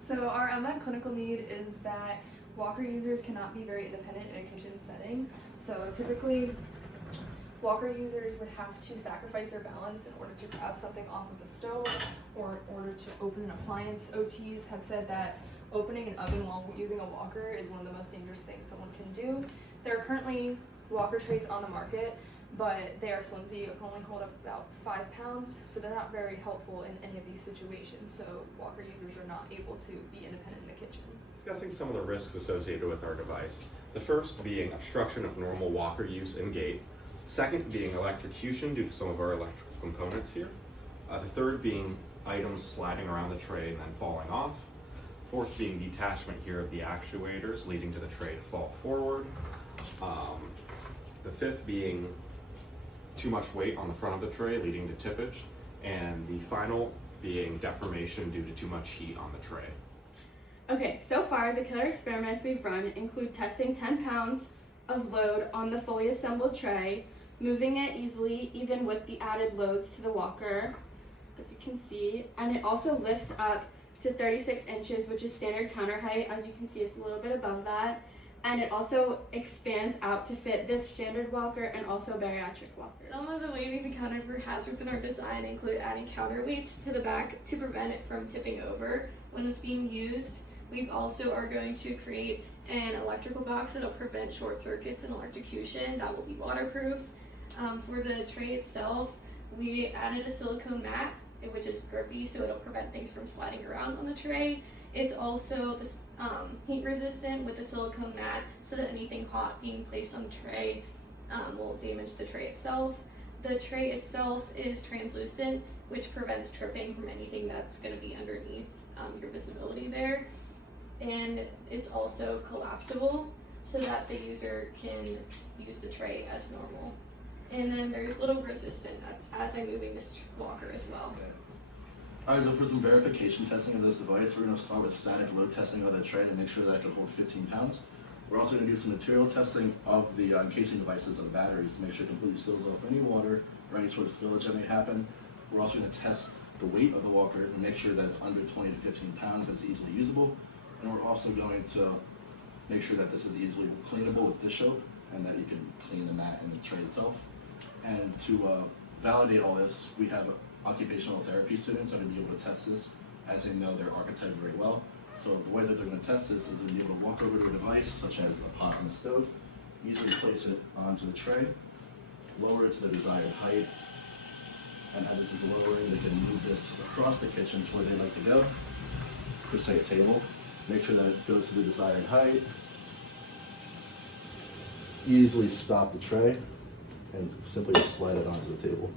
So our unmet clinical need is that walker users cannot be very independent in a kitchen setting. So typically, walker users would have to sacrifice their balance in order to grab something off of a stove or in order to open an appliance. OTs have said that opening an oven while using a walker is one of the most dangerous things someone can do. There are currently walker trays on the market, but they are flimsy. It can only hold up about 5 pounds, so they're not very helpful in any of these situations. So walker users are not able to be independent in the kitchen. Discussing some of the risks associated with our device. The first being obstruction of normal walker use in gait. Second being electrocution due to some of our electrical components here. The third being items sliding around the tray and then falling off. Fourth being detachment here of the actuators leading to the tray to fall forward. The fifth being too much weight on the front of the tray leading to tippage. And the final being deformation due to too much heat on the tray. Okay, so far the killer experiments we've run include testing 10 pounds of load on the fully assembled tray, moving it easily even with the added loads to the walker, as you can see, and it also lifts up to 36 inches, which is standard counter height. As you can see, it's a little bit above that, and it also expands out to fit this standard walker and also bariatric walkers. Some of the way we've accounted for hazards in our design include adding counterweights to the back to prevent it from tipping over when it's being used. We also are going to create an electrical box that'll prevent short circuits and electrocution that will be waterproof. For the tray itself, we added a silicone mat, which is grippy, so it'll prevent things from sliding around on the tray. It's also heat resistant with the silicone mat, so that anything hot being placed on the tray won't damage the tray itself. The tray itself is translucent, which prevents tripping from anything that's going to be underneath your visibility there. And it's also collapsible so that the user can use the tray as normal. And then there's little resistant as I'm moving this walker as well. Okay. Alright, so for some verification testing of this device, we're going to start with static load testing of the tray to make sure that it can hold 15 pounds. We're also going to do some material testing of the casing devices and the batteries to make sure it completely seals off any water or any sort of spillage that may happen. We're also going to test the weight of the walker and make sure that it's under 20 to 15 pounds, that's easily usable. And we're also going to make sure that this is easily cleanable with dish soap and that you can clean the mat and the tray itself. And to validate all this, we have occupational therapy students that will be able to test this as they know their archetype very well. So the way that they're going to test this is they'll be able to walk over to a device, such as a pot on the stove, easily place it onto the tray, lower it to the desired height, and as this is lowering, they can move this across the kitchen to where they like to go, per se a table. Make sure that it goes to the desired height. Easily stop the tray and simply just slide it onto the table.